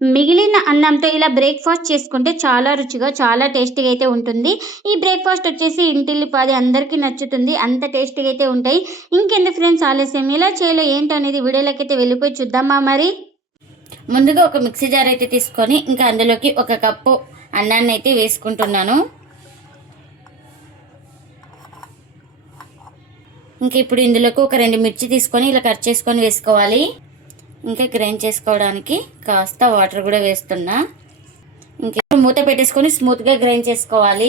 మిగిలిన అన్నంతో ఇలా బ్రేక్‌ఫాస్ట్ చేసుకుంటే చాలా రుచిగా, చాలా టేస్టీగా అయితే ఉంటుంది. ఈ బ్రేక్‌ఫాస్ట్ వచ్చేసి ఇంటిల్లిపాది అందరికీ నచ్చుతుంది. అంత టేస్టీగా అయితే ఉంటాయి. ఇంకెందుకు ఫ్రెండ్స్ ఆలస్యం, ఎలా చేయాలో ఏంటో అనేది వీడియోలోకైతే వెళ్ళిపోయి చూద్దామా మరి? ముందుగా ఒక మిక్సీ జార్ అయితే తీసుకొని ఇంకా అందులోకి 1 కప్పు అన్నాన్ని అయితే వేసుకుంటున్నాను. ఇంకా ఇప్పుడు ఇందులోకి ఒక 2 మిర్చి తీసుకొని ఇలా కట్ చేసుకొని వేసుకోవాలి. ఇంకా గ్రైండ్ చేసుకోవడానికి కాస్త వాటర్ కూడా వేస్తున్నా. ఇంకా మూత పెట్టేసుకొని స్మూత్గా గ్రైండ్ చేసుకోవాలి.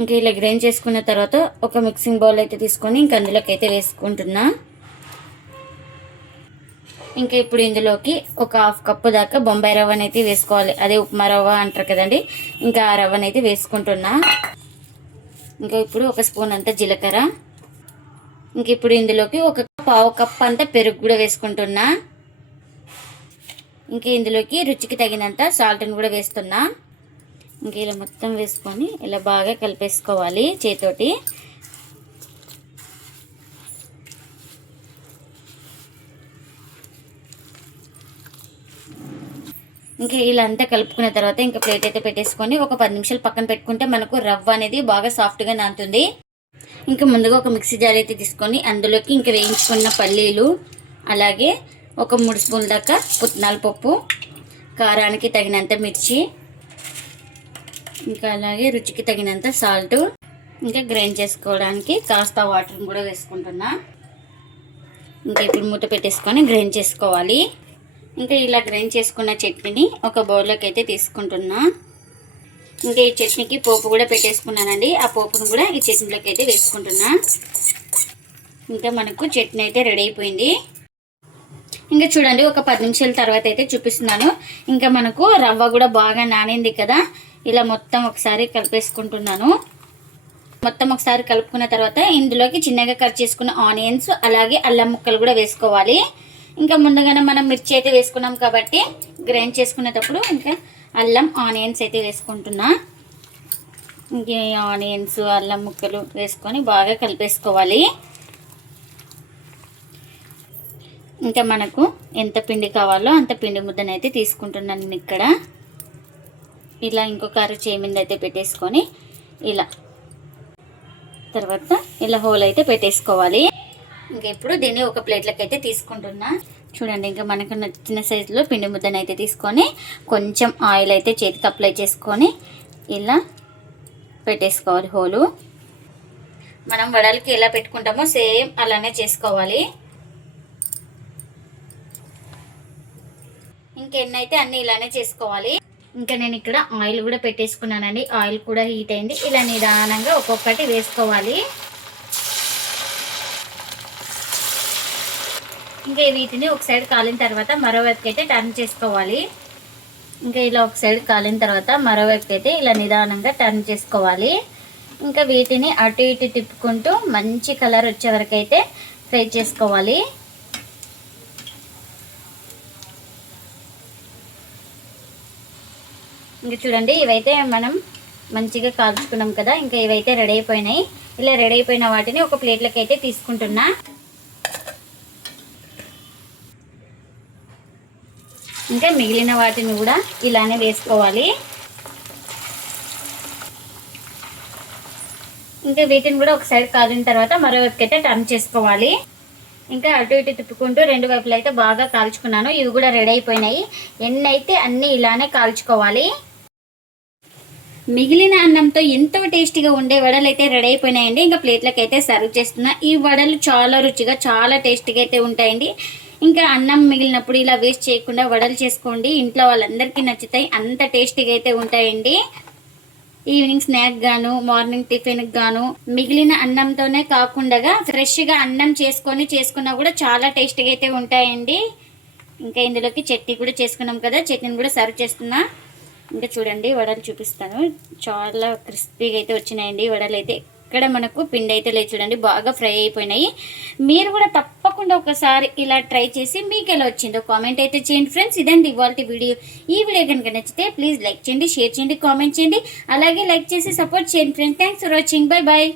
ఇంకా ఇలా గ్రైండ్ చేసుకున్న తర్వాత ఒక మిక్సింగ్ బౌల్ అయితే తీసుకొని ఇంకా అందులోకి అయితే వేసుకుంటున్నా. ఇంకా ఇప్పుడు ఇందులోకి ఒక 1/2 కప్పు దాకా బొంబాయి రవ్వని అయితే వేసుకోవాలి. అదే ఉప్మా రవ్వ అంటారు కదండి, ఇంకా ఆ రవ్వని అయితే వేసుకుంటున్నా. ఇంకా ఇప్పుడు 1 స్పూన్ అంత జీలకర్ర. ఇంక ఇప్పుడు ఇందులోకి ఒక 1/2 కప్ అంతా పెరుగు కూడా వేసుకుంటున్నా. ఇంకా ఇందులోకి రుచికి తగినంత సాల్ట్ని కూడా వేస్తున్నా. ఇంక ఇలా మొత్తం వేసుకొని ఇలా బాగా కలిపేసుకోవాలి చేతితోటి. ఇంకా ఇలా అంతా కలుపుకున్న తర్వాత ఇంకా ప్లేట్ అయితే పెట్టేసుకొని ఒక 10 నిమిషాలు పక్కన పెట్టుకుంటే మనకు రవ్వ అనేది బాగా సాఫ్ట్గా నానుతుంది. ఇంకా ముందుగా ఒక మిక్సీ జార్ అయితే తీసుకొని అందులోకి ఇంకా వేయించుకున్న పల్లీలు, అలాగే ఒక 3 స్పూన్ల దాకా పుట్నాల పప్పు, కారానికి తగినంత మిర్చి, ఇంకా అలాగే రుచికి తగినంత సాల్ట్, ఇంకా గ్రైండ్ చేసుకోవడానికి కాస్త వాటర్ని కూడా వేసుకుంటున్నా. ఇంకా ఇప్పుడు మూత పెట్టేసుకొని గ్రైండ్ చేసుకోవాలి. ఇంకా ఇలా గ్రైండ్ చేసుకున్న చట్నీని ఒక బౌల్లోకి అయితే తీసుకుంటున్నా. ఇంకా ఈ చట్నీకి పోపు కూడా పెట్టేసుకున్నానండి. ఆ పోపును కూడా ఈ చట్నీలోకి అయితే వేసుకుంటున్నా. ఇంకా మనకు చట్నీ అయితే రెడీ అయిపోయింది. ఇంకా చూడండి, ఒక 10 నిమిషాల తర్వాత అయితే చూపిస్తున్నాను. ఇంకా మనకు రవ్వ కూడా బాగా నానింది కదా, ఇలా మొత్తం ఒకసారి కలిపేసుకుంటున్నాను. మొత్తం ఒకసారి కలుపుకున్న తర్వాత ఇందులోకి చిన్నగా కట్ చేసుకున్న ఆనియన్స్, అలాగే అల్లం ముక్కలు కూడా వేసుకోవాలి. ఇంకా ముందుగానే మనం మిర్చి అయితే వేసుకున్నాం కాబట్టి గ్రైండ్ చేసుకునేటప్పుడు ఇంకా అల్లం ఆనియన్స్ అయితే వేసుకుంటున్నా. ఇంక ఆనియన్స్ అల్లం ముక్కలు వేసుకొని బాగా కలిపేసుకోవాలి. ఇంకా మనకు ఎంత పిండి కావాలో అంత పిండి ముద్దను అయితే తీసుకుంటున్నాను నేను ఇక్కడ. ఇలా ఇంకొక చేమింది అయితే పెట్టేసుకొని ఇలా తర్వాత ఇలా హోల్ అయితే పెట్టేసుకోవాలి. ఇంకా ఇప్పుడు దీన్ని ఒక ప్లేట్లోకి అయితే తీసుకుంటున్నా. చూడండి, ఇంకా మనకు నచ్చిన సైజులో పిండి ముద్దను అయితే తీసుకొని కొంచెం ఆయిల్ అయితే చేతికి అప్లై చేసుకొని ఇలా పెట్టేసుకోవాలి హోలు. మనం వడలకి ఎలా పెట్టుకుంటామో సేమ్ అలానే చేసుకోవాలి. ఇంకెన్నైతే అన్నీ ఇలానే చేసుకోవాలి. ఇంకా నేను ఇక్కడ ఆయిల్ కూడా పెట్టేసుకున్నానండి. ఆయిల్ కూడా హీట్ అయింది. ఇలా నిదానంగా ఒక్కొక్కటి వేసుకోవాలి. ఇంకా వీటిని ఒక సైడ్ కాలిన తర్వాత మరోవైపు అయితే టర్న్ చేసుకోవాలి. ఇంకా ఇలా ఒక సైడ్ కాలిన తర్వాత మరోవైపు అయితే ఇలా నిదానంగా టర్న్ చేసుకోవాలి. ఇంకా వీటిని అటు ఇటు తిప్పుకుంటూ మంచి కలర్ వచ్చే వరకు అయితే ఫ్రై చేసుకోవాలి. ఇంకా చూడండి, ఇవైతే మనం మంచిగా కాల్చుకున్నాం కదా, ఇంకా ఇవైతే రెడీ అయిపోయినాయి. ఇలా రెడీ అయిపోయిన వాటిని ఒక ప్లేట్లోకి అయితే తీసుకుంటున్నా. ఇంకా మిగిలిన వాటిని కూడా ఇలానే వేసుకోవాలి. ఇంకా వీటిని కూడా ఒక సైడ్ కాలిన తర్వాత మరోవైపుకి అయితే టర్న్ చేసుకోవాలి. ఇంకా అటు ఇటు తిప్పుకుంటూ 2 వైపులు అయితే బాగా కాల్చుకున్నాను. ఇవి కూడా రెడీ అయిపోయినాయి. ఎన్నైతే అన్నీ ఇలానే కాల్చుకోవాలి. మిగిలిన అన్నంతో ఎంతో టేస్టీగా ఉండే వడలు అయితే రెడీ అయిపోయినాయండి. ఇంకా ప్లేట్లకు అయితే సర్వ్ చేస్తున్నా. ఈ వడలు చాలా రుచిగా చాలా టేస్టీగా అయితే ఉంటాయండి. ఇంకా అన్నం మిగిలినప్పుడు ఇలా వేస్ట్ చేయకుండా వడలు చేసుకోండి. ఇంట్లో వాళ్ళందరికీ నచ్చుతాయి. అంత టేస్టీగా అయితే ఉంటాయండి. ఈవినింగ్ స్నాక్ గాను, మార్నింగ్ టిఫిన్కి గాను మిగిలిన అన్నంతోనే కాకుండా ఫ్రెష్గా అన్నం చేసుకున్నా కూడా చాలా టేస్టీగా అయితే ఉంటాయండి. ఇంకా ఇందులోకి చట్నీ కూడా చేసుకున్నాం కదా, చట్నీని కూడా సర్వ్ చేస్తున్నా. ఇంకా చూడండి, వడలు చూపిస్తాను. చాలా క్రిస్పీగా అయితే వచ్చినాయండి వడలు అయితే. ఇక్కడ మనకు పిండి అయితే లేదు, చూడండి బాగా ఫ్రై అయిపోయినాయి. మీరు కూడా తప్పకుండా ఒకసారి ఇలా ట్రై చేసి మీకు ఎలా వచ్చిందో కామెంట్ అయితే చేయండి ఫ్రెండ్స్. ఇదండి ఇవాల్టి వీడియో. ఈ వీడియో కనుక నచ్చితే ప్లీజ్ లైక్ చేయండి, షేర్ చేయండి, కామెంట్ చేయండి, అలాగే లైక్ చేసి సపోర్ట్ చేయండి friends. Thanks for watching. Bye bye.